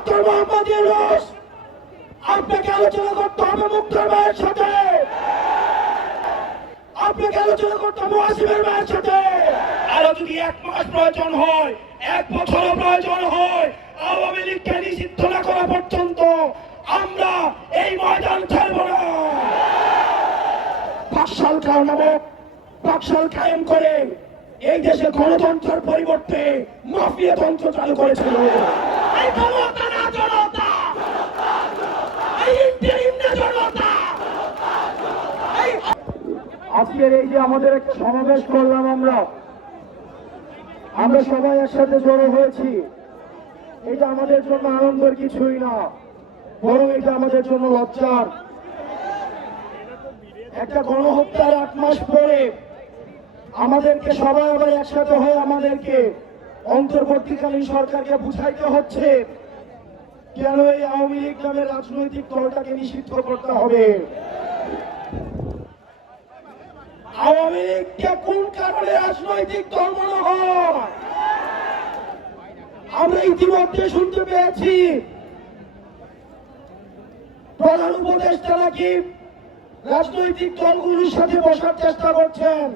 Doctor Mohammad Yunus আপনাকে আলোচনা করতে হবে মুক্তার মায়ের সাথে। আপনাকে আলোচনা করতে হবে ওয়াসিমের মায়ের সাথে। আরও যদি এক মাস প্রয়োজন হয়, এক বছর প্রয়োজন হয়, আওয়ামী লীগকে নিষিদ্ধ না করা পর্যন্ত আমরা এই ময়দান ছাড়ব না। পাকশাল খাও নামক পাকশাল কায়েম করে এই দেশে গণতন্ত্রের পরিবর্তে মাফিয়া তন্ত্র চালু করেছিল। আজকের এই যে আমাদের একটা সমাবেশ করলাম আমরা আমরা সবাই একসাথে জড়ো হয়েছি। এটা আমাদের জন্য আনন্দের কিছুই না, বরং এটা আমাদের জন্য লজ্জার। একটা গণহত্যার এক মাস পরে আমাদেরকে সবাই আবার একসাথে হয়ে আমাদেরকে অন্তর্বর্তীকালীন সরকারকে বুঝাইতে হচ্ছে, কেন এই আওয়ামী লীগ নামের রাজনৈতিক দলটাকে নিষিদ্ধ করতে হবে। আওয়ামী লীগকে কোন কারণে রাজনৈতিক দল মনে হয়? আমরা ইতিমধ্যে শুনতে পেয়েছি। প্রধান উপদেষ্টা নাকি রাজনৈতিক দলগুলির সাথে বসার চেষ্টা করছেন।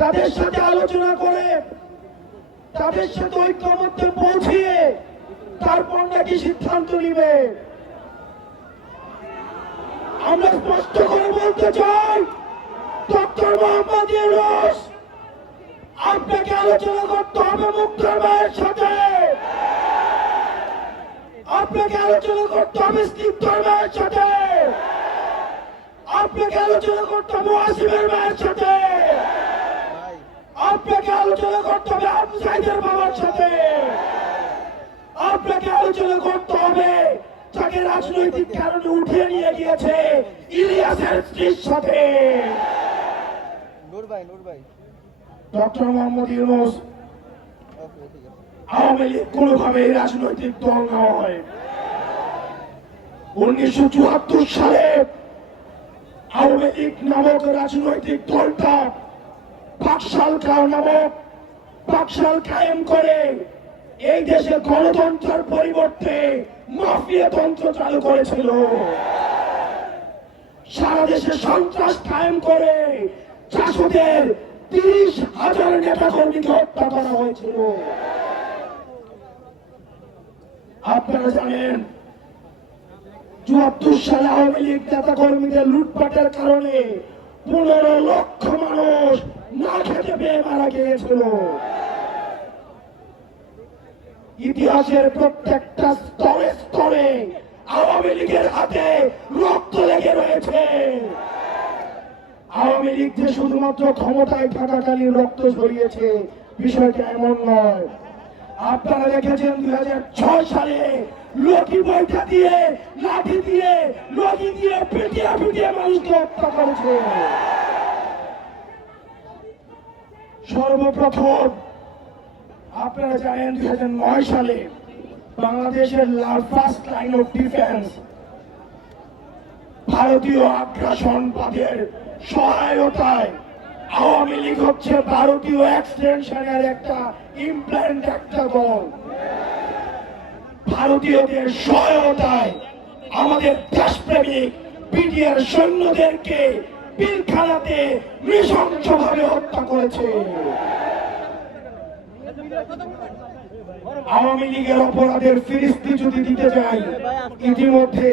তাদের সাথে আলোচনা করে, তাদের সাথে ঐক্যমত্যে পৌঁছিয়ে তারপর নাকি সিদ্ধান্ত নিবে। আমরা স্পষ্ট করে বলতে চাই, ডক্টর মোহাম্মদ ইউনুস, আপনাকে আলোচনা করতে হবে মুক্তার মায়ের সাথে। আপনাকে আলোচনা করতে হবে স্নিগ্ধর মায়ের সাথে। আপনাকে আলোচনা করতে হবে ওয়াসিমের মায়ের সাথে। আপনাকে আলোচনা করতে হবে আবু সাইদের বাবার সাথে। আপনাকে আলোচনা করতে হবে তাকে রাজনৈতিক কারণে উঠিয়ে নিয়ে গিয়েছে ইলিয়াসের স্ত্রীর সাথে। ডক্টর মোহাম্মদ ইউনুস আওয়ামী লীগ রাজনৈতিক দল নয়। উনিশশো চুয়াত্তর সালে আওয়ামী লীগ নামক রাজনৈতিক দলটা পাকশাল নামক পাকশাল কায়েম করে এই দেশে গণতন্ত্রের পরিবর্তে মাফিয়া তন্ত্র চালু করেছিল। সারা দেশে সন্ত্রাস কায়েম করে চাষদের তিরিশ হাজার নেতা কর্মীকে হত্যা করা হয়েছিল। আপনারা জানেন, চুয়াত্তর সালে আওয়ামী লীগ নেতা কর্মীদের লুটপাটের কারণে পনেরো লক্ষ মানুষ না খেতে পেয়ে মারা গিয়েছিল। ইতিহাসের প্রত্যেকটা স্তরে স্তরে আওয়ামী লীগের হাতে রক্ত লেগে রয়েছে। আওয়ামী লীগ যে শুধুমাত্র ক্ষমতায় থাকাকালীন রক্ত ঝরিয়েছে, বিষয়টা এমন নয়। আপনারা দেখেছেন দুই হাজার ছয় সালে লকি বৈঠা দিয়ে, লাঠি দিয়ে লকি দিয়ে পিটিয়ে পিটিয়ে মানুষকে হত্যা করেছে। সর্বপ্রথম আপনারা জানেন দুই হাজার নয় সালে বাংলাদেশের ফার্স্ট লাইন অফ ডিফেন্স ভারতীয় আগ্রাসনবাদের সহায়তায় আওয়ামী লীগ হচ্ছে ভারতীয় এক্সটেনশনের একটা ইমপ্ল্যান্ট একটা দল। ভারতীয়দের সহায়তায় আমাদের দেশপ্রেমিক বিডিআর সৈন্যদেরকে পিলখানাতে নৃশংসভাবে হত্যা করেছে। আওয়ামী লীগের অপরাধের ফিরিস্তি যদি দিতে যাই ইতিমধ্যে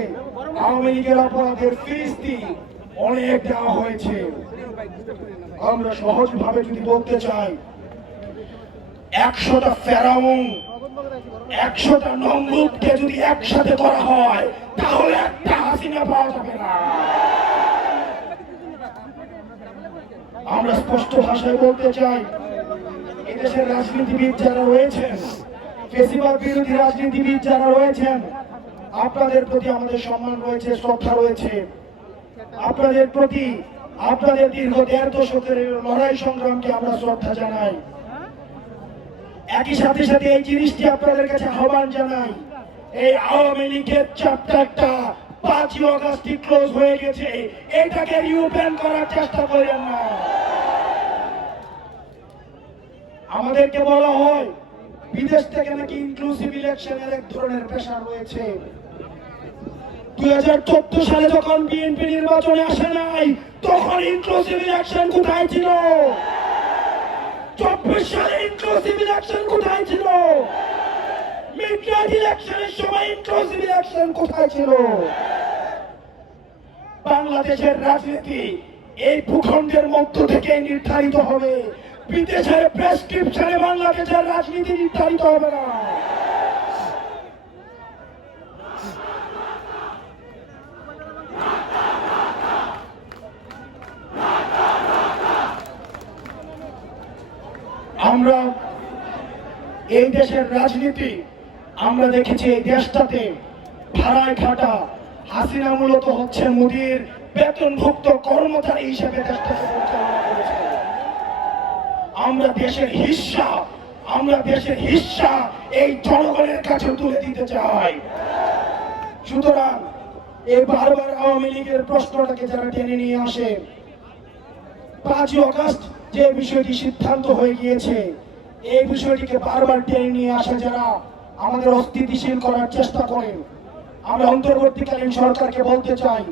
আওয়ামী লীগের অপরাধের ফিরিস্তি অনেক দেওয়া হয়েছে। আমরা সহজভাবে যদি বলতে চাই, একশোটা ফেরাউন, একশোটা নমরুদকে যদি একসাথে করা হয়, তাহলে একটা হাসিনা পাওয়া যাবে না। আমরা স্পষ্ট ভাষায় বলতে চাই এদেশের রাজনীতিবিদ যারা রয়েছেন ফেসিবাদ বিরোধী রাজনীতিবিদ যারা রয়েছেন, আপনাদের প্রতি আমাদের সম্মান রয়েছে, শ্রদ্ধা রয়েছে। আপনাদের প্রতি আপনাদের দীর্ঘ দেড় দশকের লড়াই সংগ্রামকে আমরা শ্রদ্ধা জানাই। একই সাথে সাথে এই জিনিসটি আপনাদের কাছে আহ্বান জানাই, এই আওয়ামী লীগের চ্যাপ্টারটা পাঁচই অগাস্ট ক্লোজ হয়ে গেছে। এটাকে রিওপেন করার চেষ্টা করেন না। আমাদেরকে বলা হয়, বিদেশ থেকে নাকি ইনক্লুসিভ ইলেকশনের এক ধরনের প্রেশার রয়েছে। দুই হাজার চোদ্দ সালে যখন বিএনপি নির্বাচনে আসে নাই, তখন ইনক্লুসিভ ইলেকশন কোথায় ছিল? চব্বিশ সালে ইনক্লুসিভ ইলেকশন কোথায় ছিল? মিডনাইট ইলেকশনের সময় ইনক্লুসিভ ইলেকশন কোথায় ছিল? বাংলাদেশের রাজনীতি এই ভূখণ্ডের মধ্য থেকে নির্ধারিত হবে। বিদেশের প্রেসক্রিপশনে বাংলাদেশের রাজনীতি নির্ধারিত হবে না। আমরা এই দেশের রাজনীতি, আমরা দেখেছি এই দেশটাতে ভাড়ায় খাটা হাসিনা মূলত হচ্ছে মোদীর বেতনভুক্ত কর্মচারী হিসেবে দেশটাকে পরিচালনা আমরা দেশের হিস্সা, আমরা দেশের হিস্সা এই জনগণের কাছে তুলে দিতে চাই। সুতরাং এই বারবার আওয়ামী লীগের প্রশ্নটাকে যারা টেনে নিয়ে আসে, পাঁচই অগস্ট যে বিষয়টি সিদ্ধান্ত হয়ে গিয়েছে, এই বিষয়টিকে বারবার টেনে নিয়ে আসে যারা আমাদের অস্থিতিশীল করার চেষ্টা করেন। আমরা অন্তর্বর্তীকালীন সরকারকে বলতে চাই,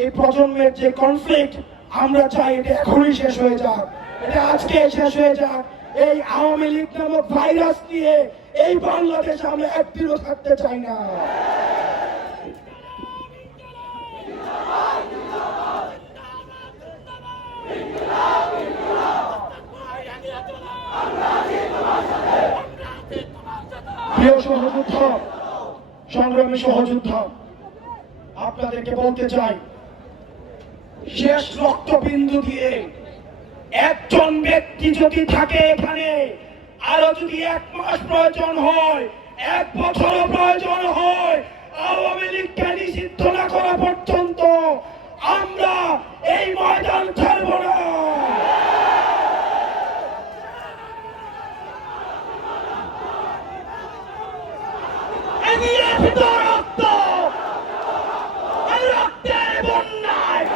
এই প্রজন্মের যে কনফ্লিক্ট আমরা চাই এটা এখনই শেষ হয়ে যাক। আজকে শেষ হয়ে যাক। এই আওয়ামী লীগ নামক ভাইরাস নিয়ে এই আমরা একদিনও থাকতে চাই না। সংগ্রামী সহযোদ্ধা, আপনাদেরকে বলতে চাই, শেষ রক্তবিন্দু দিয়ে একজন ব্যক্তি যদি থাকে এখানে, আরও যদি এক মাস প্রয়োজন হয়, এক বছর প্রয়োজন হয়, আওয়ামী লীগকে নিষিদ্ধ না করা পর্যন্ত আমরা এই ময়দান ছাড়ব না এগিয়ে ভিতর রক্ত এই রক্তের বন্যায়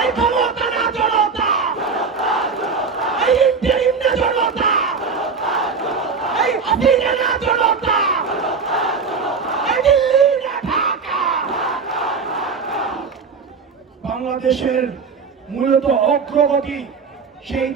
এই ক্ষমতা না জনতা এই ইন্টারিম না জনতা এই অধীনে না জনতা এই দিল্লি না ঢাকা বাংলাদেশের মূলত অগ্রগতি সেই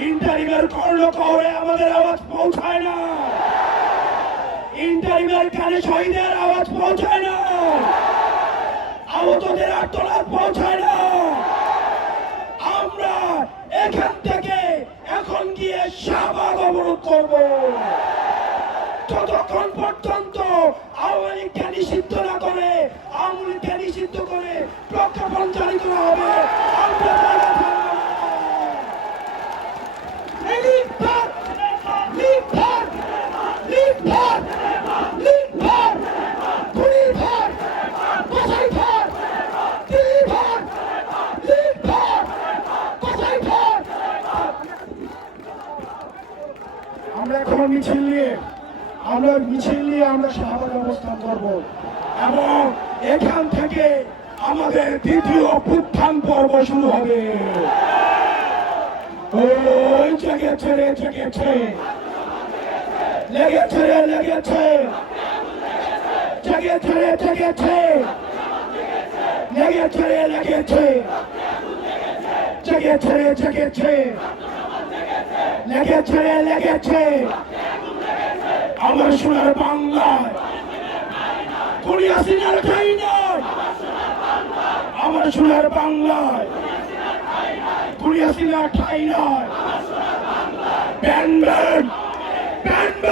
ইন্টারিমের কর্ণ কৌরে আমাদের আওয়াজ পৌঁছায় না। ইন্টারিমের কানে শহীদের আওয়াজ পৌঁছায় না। আহতদের আত্মনাদ পৌঁছায় না। আমরা এখান থেকে এখন গিয়ে শাহবাগ অবরোধ করব। যতক্ষণ পর্যন্ত আওয়ামী লীগকে নিষিদ্ধ না করে, আওয়ামী লীগকে নিষিদ্ধ করে প্রজ্ঞাপন জারি করা হবে আমরা জায়গা ছাড়ব না। এই লীগ ভাগ! লীগ ভাগ! লীগ ভাগ! লীগ ভাগ! খুনি ভাগ! কোথায় ভাগ? দিল্লি ভাগ! লীগ ভাগ! কোথায় ভাগ? আমরা এখন মিছিল নিয়ে আমরা মিছিল নিয়ে আমরা শাহবাগ অবস্থান করব এবং এখান থেকে আমাদের দ্বিতীয় অভ্যুত্থান পর্ব শুরু হবে। লেগেছে আমার সোনার বাংলায়। কুড়ি আসিনার ঠাই নয় আমার সোনার বাংলায়। কুড়িয়াশি না ঠাই নয়। Band band.